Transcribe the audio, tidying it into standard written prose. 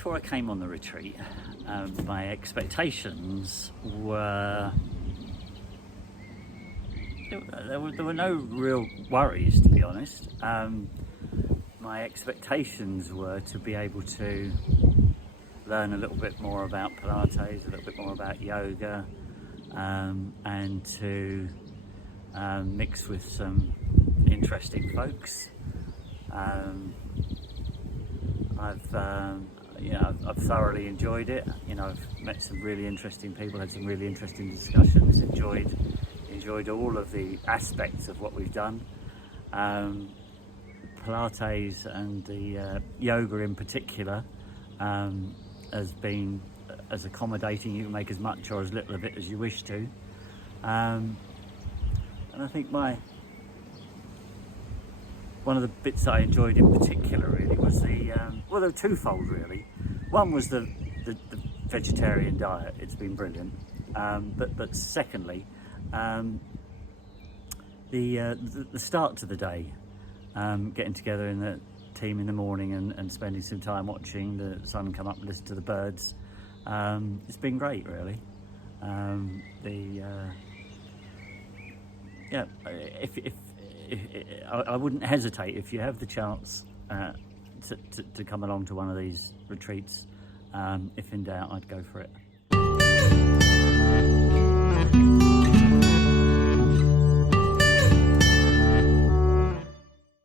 before I came on the retreat, my expectations were, there were no real worries, to be honest. My expectations were to be able to learn a little bit more about Pilates, a little bit more about yoga, and to mix with some interesting folks. I've thoroughly enjoyed it. I've met some really interesting people, had some really interesting discussions, enjoyed all of the aspects of what we've done. Pilates and the yoga in particular has been as accommodating. You can make as much or as little of it as you wish to. And I think one of the bits that I enjoyed in particular really was they were twofold really. One was the vegetarian diet. It's been brilliant. But secondly, the start to the day, getting together in the team in the morning and spending some time watching the sun come up and listen to the birds. It's been great really. I wouldn't hesitate if you have the chance to come along to one of these retreats. If in doubt, I'd go for it.